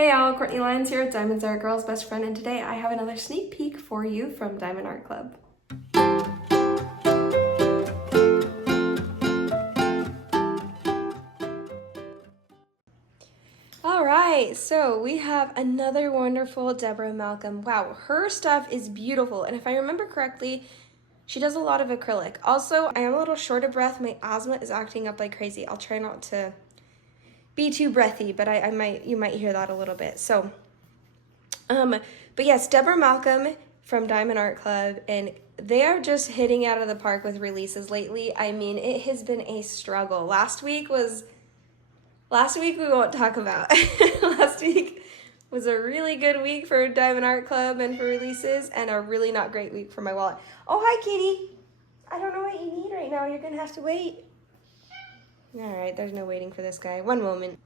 Hey y'all, Courtney Lyons here with Diamonds Are a Girl's Best Friend, and today I have another sneak peek for you from Diamond Art Club. Alright, so we have another wonderful Deborah Malcolm. Wow, her stuff is beautiful, and if I remember correctly, she does a lot of acrylic. Also, I am a little short of breath. My asthma is acting up like crazy. I'll try not to be too breathy, but you might hear that a little bit. So, but yes, Deborah Malcolm from Diamond Art Club, and they are just hitting out of the park with releases lately. I mean, it has been a struggle. Last week we won't talk about. Last week was a really good week for Diamond Art Club and for releases, and a really not great week for my wallet. Oh, hi, kitty. I don't know what you need right now. You're gonna have to wait. All right, there's no waiting for this guy. One moment.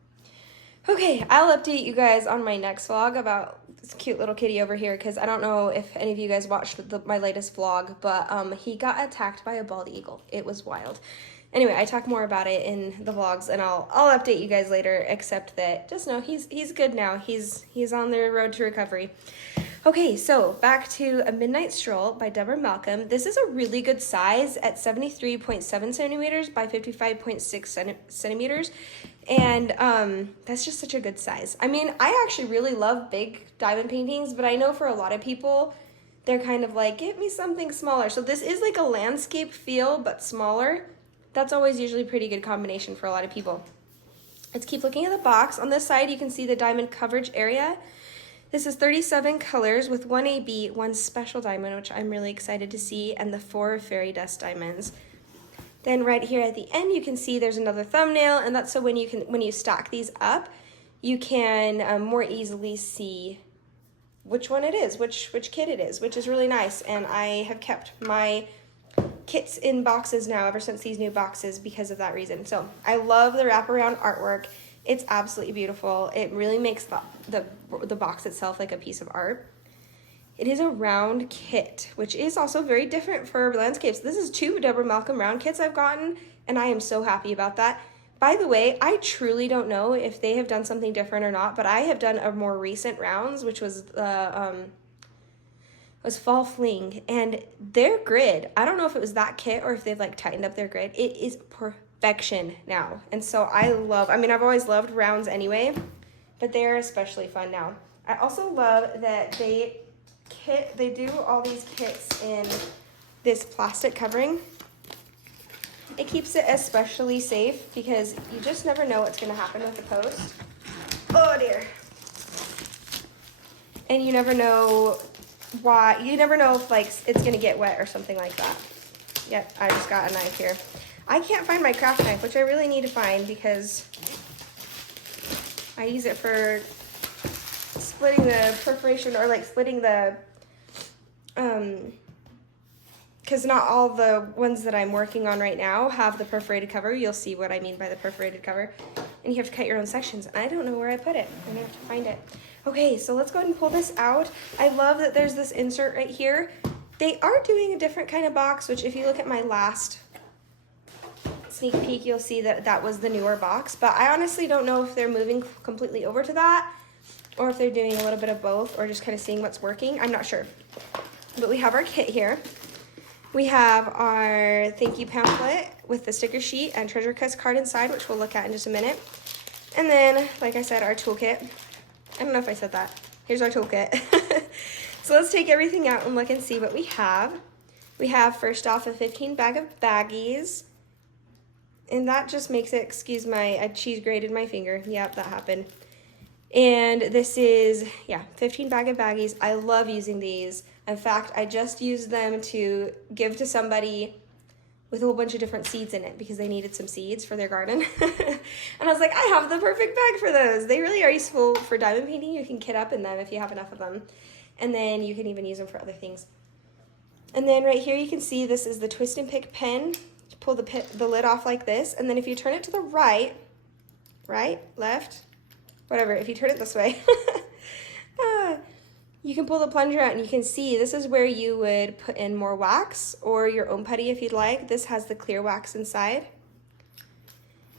Okay, I'll update you guys on my next vlog about this cute little kitty over here, because I don't know if any of you guys watched my latest vlog, but he got attacked by a bald eagle. It was wild. Anyway, I talk more about it in the vlogs, and I'll update you guys later, except that just know he's good now. He's on the road to recovery. Okay, so back to A Midnight Stroll by Deborah Malcolm. This is a really good size at 73.7 centimeters by 55.6 centimeters. And that's just such a good size. I mean, I actually really love big diamond paintings, but I know for a lot of people, they're kind of like, get me something smaller. So this is like a landscape feel, but smaller. That's always usually a pretty good combination for a lot of people. Let's keep looking at the box. On this side, you can see the diamond coverage area. This is 37 colors with 1 AB, 1 special diamond, which I'm really excited to see, and the 4 fairy dust diamonds. Then right here at the end, you can see there's another thumbnail, and that's so when you stack these up, you can more easily see which one it is, which kit it is, which is really nice. And I have kept my kits in boxes now ever since these new boxes because of that reason. So I love the wraparound artwork. It's absolutely beautiful. It really makes the box itself like a piece of art. It is a round kit, which is also very different for landscapes. This is 2 Deborah Malcolm round kits I've gotten, and I am so happy about that. By the way, I truly don't know if they have done something different or not, but I have done a more recent rounds, which was Fall Fling, and their grid, I don't know if it was that kit or if they've like tightened up their grid. It is perfection now, and so I mean, I've always loved rounds anyway, but they're especially fun now. I also love that they do all these kits in this plastic covering. It keeps it especially safe because you just never know what's going to happen with the post. Oh dear. And you never know if like it's going to get wet or something like that. Yep, I just got a knife here. I can't find my craft knife, which I really need to find because I use it for splitting the perforation, or like splitting the because not all the ones that I'm working on right now have the perforated cover. You'll see what I mean by the perforated cover. And you have to cut your own sections. I don't know where I put it. I'm gonna have to find it. Okay, so let's go ahead and pull this out. I love that there's this insert right here. They are doing a different kind of box, which if you look at my last sneak peek, you'll see that that was the newer box. But I honestly don't know if they're moving completely over to that, or if they're doing a little bit of both, or just kind of seeing what's working. I'm not sure. But we have our kit here. We have our thank you pamphlet with the sticker sheet and treasure chest card inside, which we'll look at in just a minute. And then, like I said, our toolkit. I don't know if I said that. Here's our toolkit. So let's take everything out and look and see what we have. We have, first off, a 15 bag of baggies. And that just makes it, I cheese grated my finger. Yep, that happened. And this is, 15 bag of baggies. I love using these. In fact, I just used them to give to somebody with a whole bunch of different seeds in it because they needed some seeds for their garden. And I was like, I have the perfect bag for those. They really are useful for diamond painting. You can kit up in them if you have enough of them. And then you can even use them for other things. And then right here you can see this is the twist and pick pen. You pull the lid off like this. And then if you turn it to the right, left, whatever, if you turn it this way, you can pull the plunger out and you can see this is where you would put in more wax or your own putty if you'd like. This has the clear wax inside.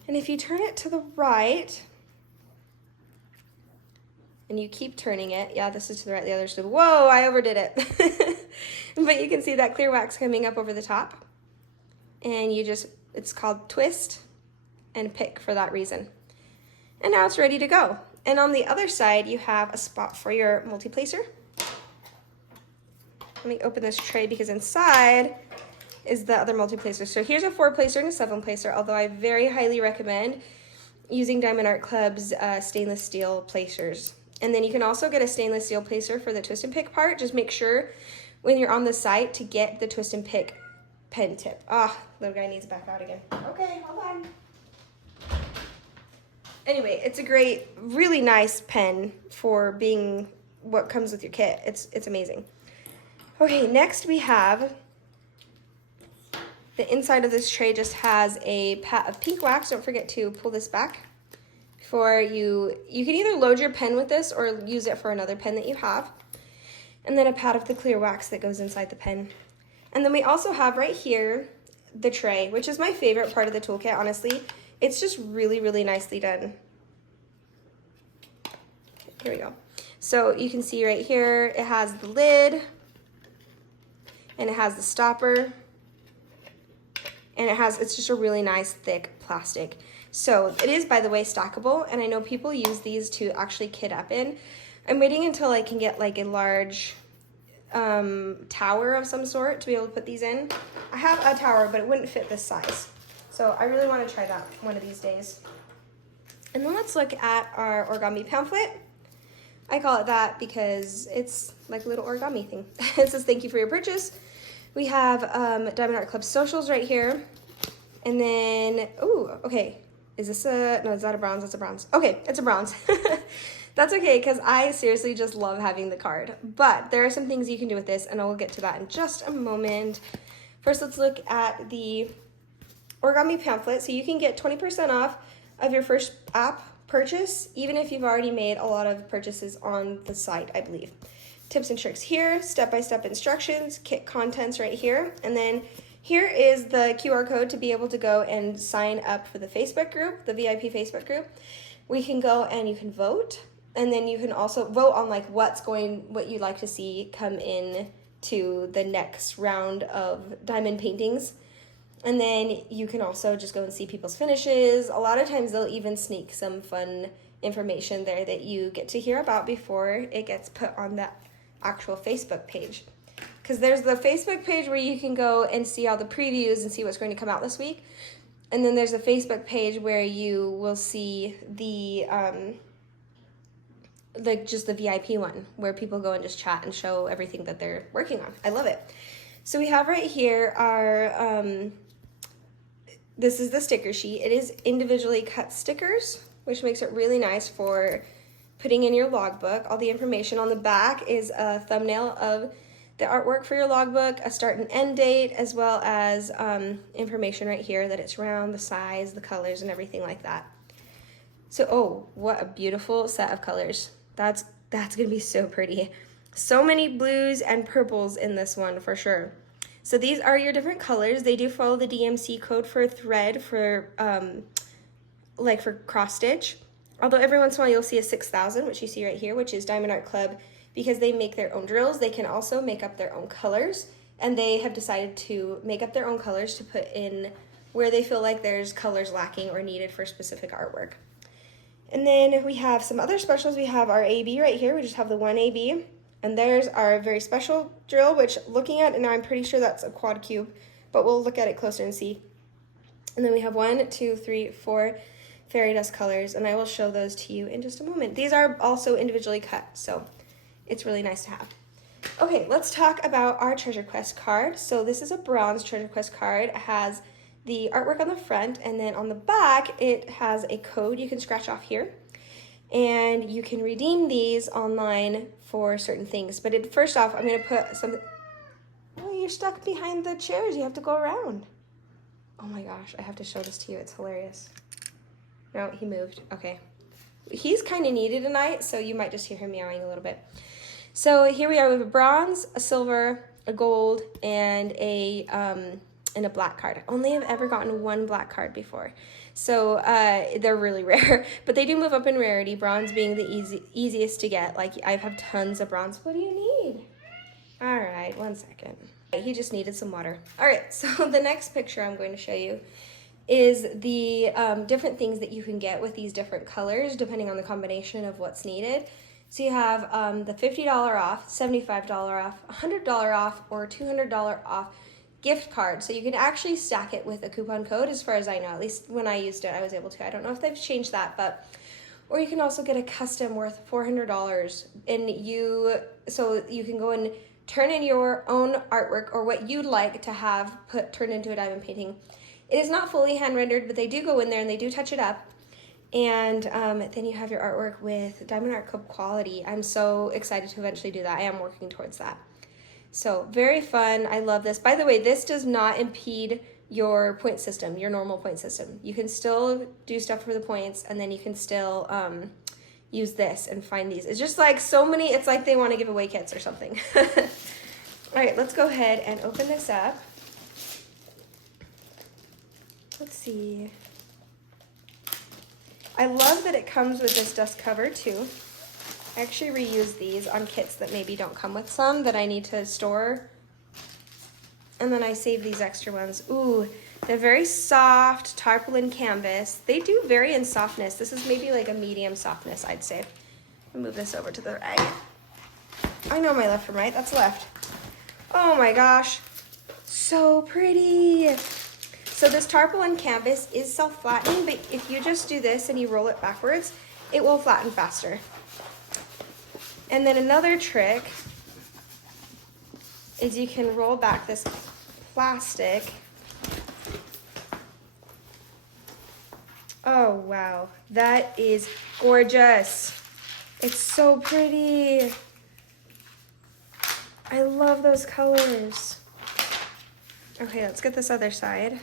And if you turn it to the right, and you keep turning it. Yeah, this is to the right, the other's to the, whoa, I overdid it. But you can see that clear wax coming up over the top. And you just, it's called twist and pick for that reason. And now it's ready to go. And on the other side, you have a spot for your multi-placer. Let me open this tray because inside is the other multi-placer. So here's a 4-placer and a 7-placer, although I very highly recommend using Diamond Art Club's stainless steel placers. And then you can also get a stainless steel placer for the twist and pick part. Just make sure when you're on the site to get the twist and pick pen tip. Ah, little guy needs to back out again. Okay, hold on. Anyway, it's a great, really nice pen for being what comes with your kit. It's amazing. Okay, next we have, the inside of this tray just has a pat of pink wax. Don't forget to pull this back before you can either load your pen with this or use it for another pen that you have. And then a pat of the clear wax that goes inside the pen. And then we also have right here the tray, which is my favorite part of the toolkit, honestly. It's just really, really nicely done. Here we go. So you can see right here, it has the lid, and it has the stopper, and it's just a really nice thick plastic. So it is, by the way, stackable, and I know people use these to actually kit up in. I'm waiting until I can get like a large tower of some sort to be able to put these in. I have a tower, but it wouldn't fit this size. So I really want to try that one of these days. And then let's look at our origami pamphlet. I call it that because it's like a little origami thing. It says, thank you for your purchase. We have Diamond Art Club socials right here. And then, oh, okay. Is this no, is that a bronze? That's a bronze. Okay, it's a bronze. That's okay, because I seriously just love having the card. But there are some things you can do with this, and I will get to that in just a moment. First, let's look at the origami pamphlet. So you can get 20% off of your first app purchase, even if you've already made a lot of purchases on the site, I believe. Tips and tricks here, step-by-step instructions, kit contents right here, and then here is the QR code to be able to go and sign up for the Facebook group, the VIP Facebook group. We can go and you can vote, and then you can also vote on like what you'd like to see come in to the next round of diamond paintings. And then you can also just go and see people's finishes. A lot of times they'll even sneak some fun information there that you get to hear about before it gets put on that actual Facebook page. Because there's the Facebook page where you can go and see all the previews and see what's going to come out this week. And then there's a Facebook page where you will see the just the VIP one, where people go and just chat and show everything that they're working on. I love it. So we have right here our, this is the sticker sheet. It is individually cut stickers, which makes it really nice for putting in your logbook. All the information on the back is a thumbnail of the artwork for your logbook, a start and end date, as well as information right here that it's round, the size, the colors, and everything like that. So, oh, what a beautiful set of colors. That's gonna be so pretty. So many blues and purples in this one for sure. So these are your different colors. They do follow the DMC code for thread for like for cross stitch. Although every once in a while you'll see a 6000, which you see right here, which is Diamond Art Club. Because they make their own drills, they can also make up their own colors, and they have decided to make up their own colors to put in where they feel like there's colors lacking or needed for specific artwork. And then we have some other specials. We have our AB right here. We just have the one AB, and there's our very special drill, which looking at it now, I'm pretty sure that's a quad cube, but we'll look at it closer and see. And then we have 1, 2, 3, 4 fairy dust colors, and I will show those to you in just a moment. These are also individually cut, so it's really nice to have. Okay, let's talk about our Treasure Quest card. So this is a bronze Treasure Quest card. It has the artwork on the front, and then on the back, it has a code you can scratch off here. And you can redeem these online for certain things. But first off, I'm gonna put something, oh, you're stuck behind the chairs. You have to go around. Oh my gosh, I have to show this to you. It's hilarious. No, he moved, okay. He's kind of needy tonight, so you might just hear him meowing a little bit. So here we are with a bronze, a silver, a gold, and a black card. I only have ever gotten one black card before. So they're really rare, but they do move up in rarity, bronze being the easiest to get. Like I have tons of bronze. What do you need? All right, 1 second. He just needed some water. All right, so the next picture I'm going to show you is the different things that you can get with these different colors depending on the combination of what's needed. So you have the $50 off, $75 off, $100 off, or $200 off gift card. So you can actually stack it with a coupon code, as far as I know. At least when I used it, I was able to. I don't know if they've changed that, but or you can also get a custom worth $400, and so you can go and turn in your own artwork or what you'd like to have turned into a diamond painting. It is not fully hand rendered, but they do go in there and they do touch it up. And then you have your artwork with Diamond Art Club quality. I'm so excited to eventually do that. I am working towards that. So very fun. I love this. By the way, this does not impede your point system, your normal point system. You can still do stuff for the points, and then you can still use this and find these. It's just like so many, it's like they want to give away kits or something. All right, let's go ahead and open this up. Let's see. I love that it comes with this dust cover too. I actually reuse these on kits that maybe don't come with some that I need to store. And then I save these extra ones. Ooh, they're very soft tarpaulin canvas. They do vary in softness. This is maybe like a medium softness, I'd say. I'll move this over to the right. I know my left from right, that's left. Oh my gosh, so pretty. So this tarpaulin canvas is self-flattening, but if you just do this and you roll it backwards, it will flatten faster. And then another trick is you can roll back this plastic. Oh wow, that is gorgeous. It's so pretty. I love those colors. Okay, let's get this other side.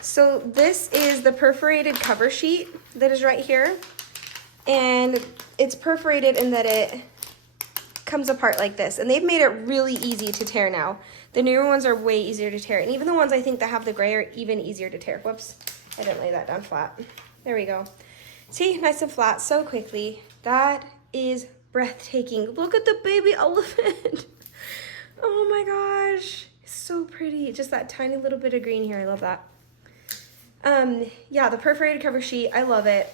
So this is the perforated cover sheet that is right here. And it's perforated in that it comes apart like this. And they've made it really easy to tear now. The newer ones are way easier to tear. And even the ones I think that have the gray are even easier to tear. Whoops, I didn't lay that down flat. There we go. See, nice and flat so quickly. That is breathtaking. Look at the baby elephant. Oh my gosh, so pretty. Just that tiny little bit of green here, I love that. Yeah, the perforated cover sheet, I love it.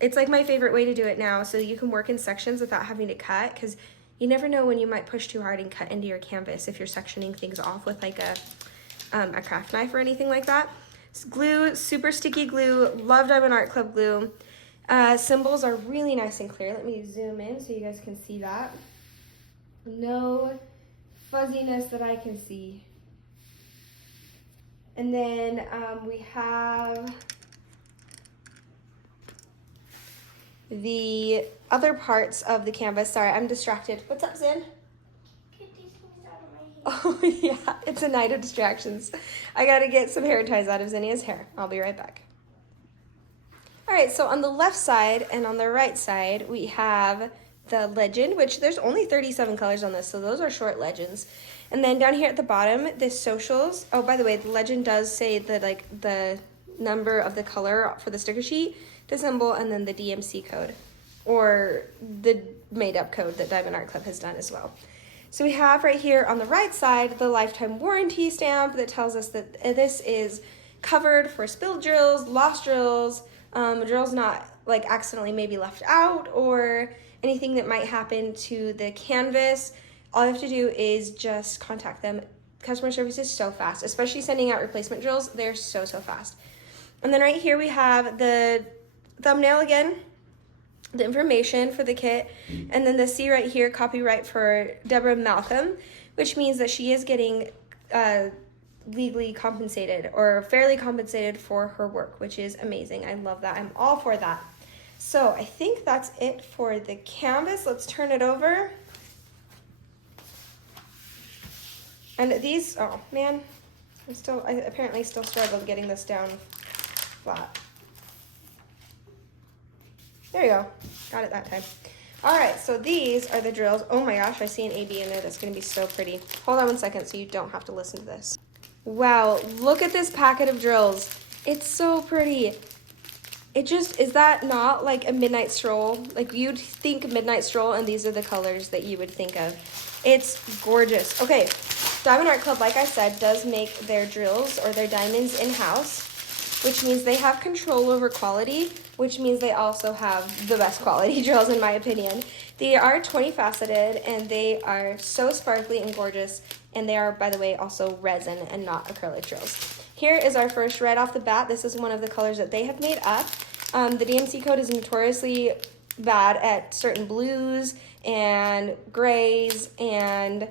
It's like my favorite way to do it now, so you can work in sections without having to cut, because you never know when you might push too hard and cut into your canvas if you're sectioning things off with like a craft knife or anything like that. Glue, super sticky glue, love Diamond Art Club glue. Symbols are really nice and clear. Let me zoom in so you guys can see that. No fuzziness that I can see. And then we have the other parts of the canvas. Sorry, I'm distracted. What's up, Zin? Get these things out of my hair. Oh yeah, it's a night of distractions. I gotta get some hair ties out of Zinnia's hair. I'll be right back. All right, so on the left side and on the right side, we have the legend, which there's only 37 colors on this, so those are short legends. And then down here at the bottom, the socials. Oh, by the way, the legend does say the number of the color for the sticker sheet, the symbol, and then the DMC code, or the made-up code that Diamond Art Club has done as well. So we have right here on the right side the lifetime warranty stamp that tells us that this is covered for spilled drills, lost drills, drills not like accidentally maybe left out, or anything that might happen to the canvas. All you have to do is just contact them. Customer service is so fast, especially sending out replacement drills. They're so fast. And then right here we have the thumbnail again, the information for the kit, and then the C right here, copyright for Deborah Malcolm, which means that she is getting legally compensated or fairly compensated for her work, which is amazing. I love that. I'm all for that. So I think that's it for the canvas. Let's turn it over. And these, oh man, I apparently still struggle getting this down flat. There you go, got it that time. All right, so these are the drills. Oh my gosh, I see an AB in there that's gonna be so pretty. Hold on 1 second so you don't have to listen to this. Wow, look at this packet of drills. It's so pretty. It just, is that not like a midnight stroll? Like you'd think midnight stroll and these are the colors that you would think of. It's gorgeous. Okay, Diamond Art Club, like I said, does make their drills or their diamonds in-house, which means they have control over quality, which means they also have the best quality drills in my opinion. They are 20 faceted and they are so sparkly and gorgeous, and they are, by the way, also resin and not acrylic drills. Here is our first right off the bat. This is one of the colors that they have made up. The DMC code is notoriously bad at certain blues and grays and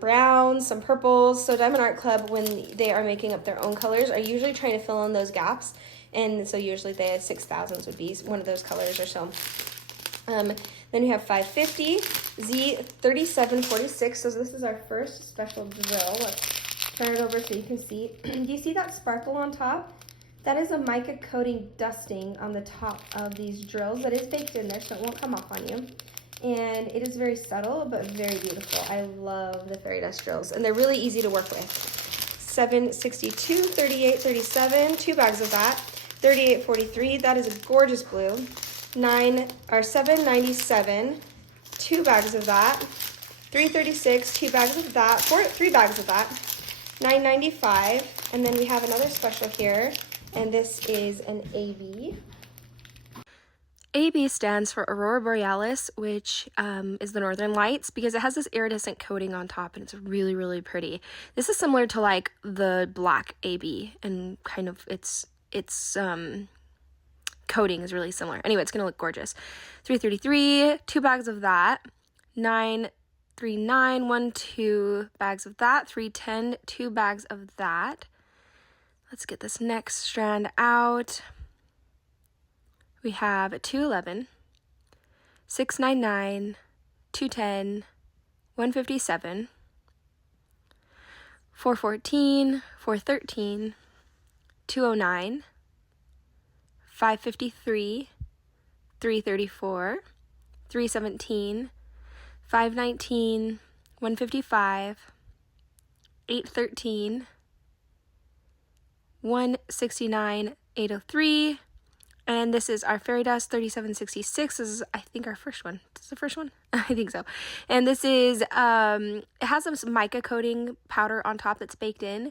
browns, some purples. So Diamond Art Club, when they are making up their own colors, are usually trying to fill in those gaps. And so usually the 6000s would be one of those colors or so. Then we have 550, Z3746. So this is our first special drill. Let's turn it over so you can see. Do you see that sparkle on top? That is a mica coating dusting on the top of these drills that is baked in there, so it won't come off on you. And it is very subtle, but very beautiful. I love the fairy dust drills, and they're really easy to work with. 762, 38, 37, 2 bags of that. 38, 43, that is a gorgeous blue. 797, 2 bags of that. 336, 2 bags of that. 3 bags of that. 995, and then we have another special here, and this is an AB. AB stands for Aurora Borealis, which is the Northern Lights, because it has this iridescent coating on top, and it's really, really pretty. This is similar to like the black AB, and kind of its coating is really similar. Anyway, it's gonna look gorgeous. 333, 2 bags of that. 939, 2 bags of that. 310, 2 bags of that. Let's get this next strand out. We have 211, 699, 210, 157, 414, 413, 209, 553, 334, 317, 519, 155, 813, 169, 803, and this is our Fairy Dust 3766. This is, I think, our first one. This is the first one? I think so. And this is, it has some mica coating powder on top that's baked in,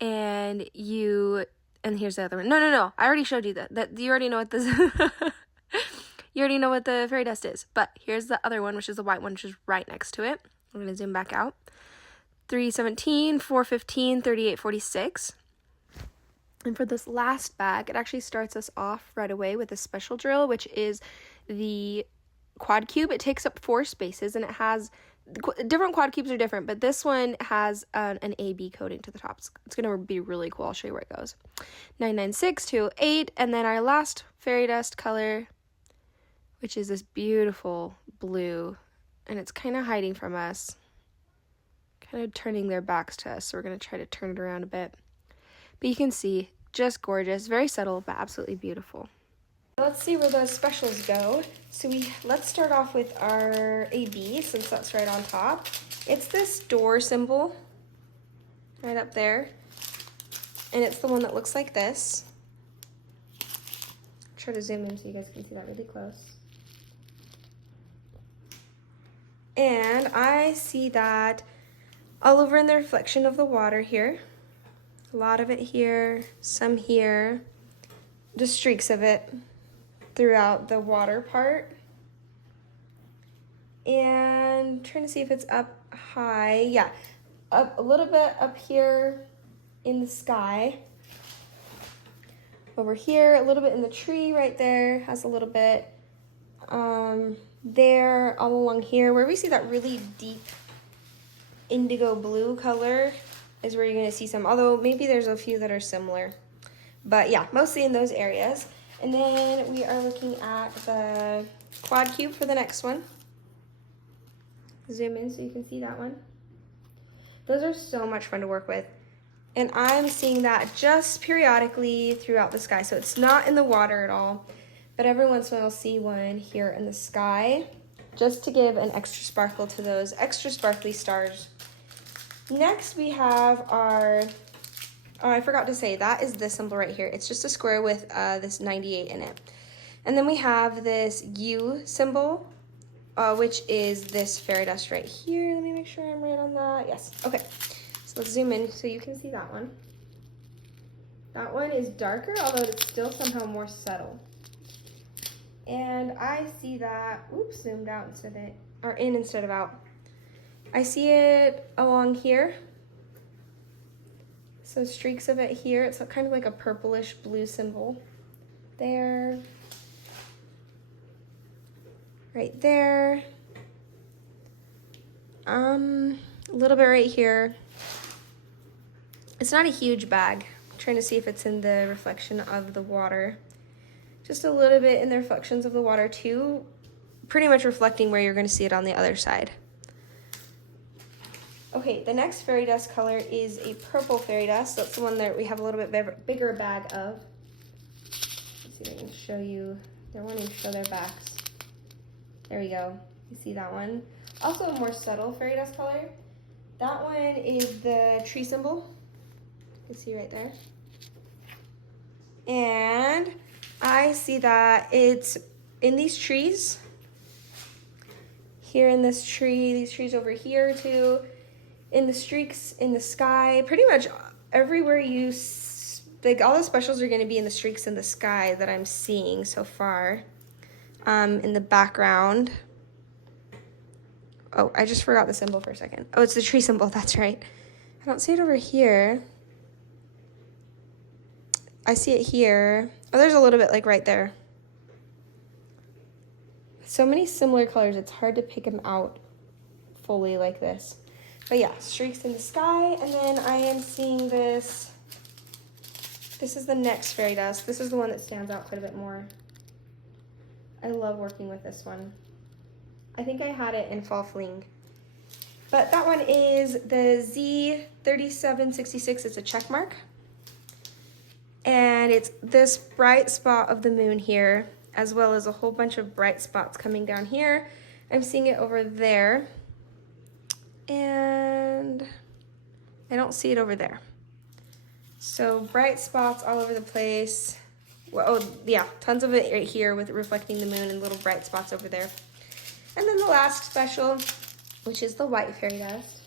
and here's the other one. No, I already showed you that you already know what this you already know what the fairy dust is, but here's the other one, which is the white one, which is right next to it. I'm going to zoom back out. 317, 415, 3846. And for this last bag, it actually starts us off right away with a special drill, which is the quad cube. It takes up 4 spaces, and it has, different quad cubes are different, but this one has an AB coating to the top. It's going to be really cool. I'll show you where it goes. 996, 208, and then our last fairy dust color, which is this beautiful blue, and it's kind of hiding from us, kind of turning their backs to us, so we're going to try to turn it around a bit. But you can see, just gorgeous, very subtle, but absolutely beautiful. Let's see where those specials go. So let's start off with our AB, since that's right on top. It's this door symbol right up there, and it's the one that looks like this. Try to zoom in so you guys can see that really close. And I see that all over in the reflection of the water here. A lot of it here, some here, just streaks of it throughout the water part. And trying to see if it's up high. Yeah, up a little bit up here in the sky. Over here, a little bit in the tree right there, has a little bit there, all along here, where we see that really deep indigo blue color is where you're going to see some, although maybe there's a few that are similar. But yeah, mostly in those areas. And then we are looking at the quad cube for the next one. Zoom in so you can see that one. Those are so much fun to work with. And I'm seeing that just periodically throughout the sky. So it's not in the water at all, but every once in a while I'll see one here in the sky, just to give an extra sparkle to those extra sparkly stars Next we have our, oh, I forgot to say, that is this symbol right here. It's just a square with this 98 in it. And then we have this U symbol, which is this fairy dust right here. Let me make sure I'm right on that. Yes, okay. So let's zoom in so you can see that one. That one is darker, although it's still somehow more subtle. And I see that, oops, zoomed out instead of, or in instead of out. I see it along here. So streaks of it here. It's kind of like a purplish blue symbol. There. Right there. A little bit right here. It's not a huge bag. I'm trying to see if it's in the reflection of the water. Just a little bit in the reflections of the water too, pretty much reflecting where you're going to see it on the other side. Okay, the next fairy dust color is a purple fairy dust. That's the one that we have a little bit bigger bag of. Let's see if I can show you. They're wanting to show their backs. There we go. You see that one? Also a more subtle fairy dust color. That one is the tree symbol. You can see right there. And I see that it's in these trees. Here in this tree, these trees over here too. In the streaks in the sky, pretty much everywhere you, like all the specials are gonna be in the streaks in the sky that I'm seeing so far. In the background. Oh, I just forgot the symbol for a second. Oh, it's the tree symbol, that's right. I don't see it over here. I see it here. Oh, there's a little bit like right there. So many similar colors, it's hard to pick them out fully like this. But yeah, streaks in the sky, and then I am seeing this. This is the next fairy dust. This is the one that stands out quite a bit more. I love working with this one. I think I had it in Fall Fling. But that one is the Z3766. It's a check mark. And it's this bright spot of the moon here, as well as a whole bunch of bright spots coming down here. I'm seeing it over there. And I don't see it over there. So bright spots all over the place. Well, oh yeah, tons of it right here with reflecting the moon and little bright spots over there. And then the last special, which is the white fairy dust.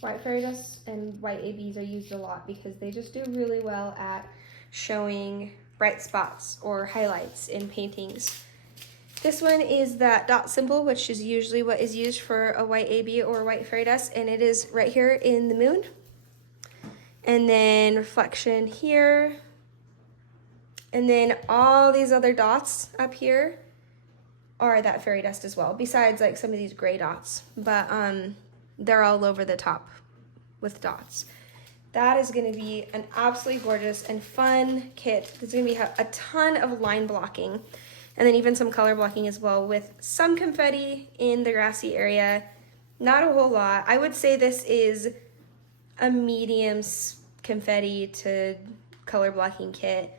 White fairy dust and white ABs are used a lot because they just do really well at showing bright spots or highlights in paintings. This one is that dot symbol, which is usually what is used for a white AB or white fairy dust, and it is right here in the moon. And then reflection here. And then all these other dots up here are that fairy dust as well, besides like some of these gray dots. But they're all over the top with dots. That is gonna be an absolutely gorgeous and fun kit. There's gonna be a ton of line blocking and then even some color blocking as well, with some confetti in the grassy area. Not a whole lot. I would say this is a medium confetti to color blocking kit.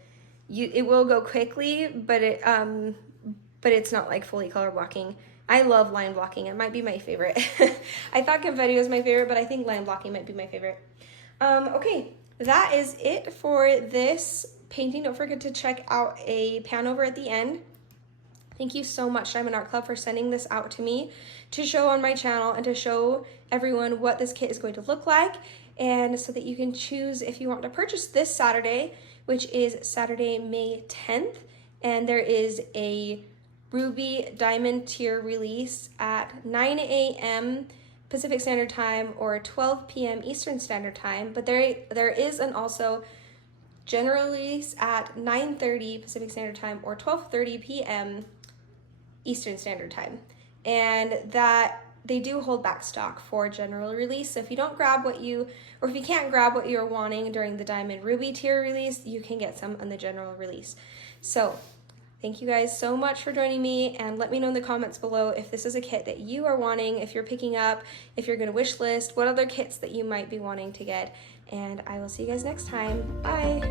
It will go quickly, but it's not like fully color blocking. I love line blocking. It might be my favorite. I thought confetti was my favorite, but I think line blocking might be my favorite. Okay, that is it for this painting. Don't forget to check out a Panover at the end. Thank you so much, Diamond Art Club, for sending this out to me to show on my channel and to show everyone what this kit is going to look like, and so that you can choose if you want to purchase this Saturday, which is Saturday, May 10th, and there is a Ruby Diamond tier release at 9 a.m. Pacific Standard Time or 12 p.m. Eastern Standard Time, but there is an also general release at 9:30 Pacific Standard Time or 12:30 p.m. Eastern Standard Time, and that they do hold back stock for general release. So if you don't grab what you, or if you can't grab what you're wanting during the Diamond Ruby tier release, you can get some on the general release. So thank you guys so much for joining me, and let me know in the comments below if this is a kit that you are wanting, if you're picking up, if you're gonna wish list, what other kits that you might be wanting to get, and I will see you guys next time. Bye.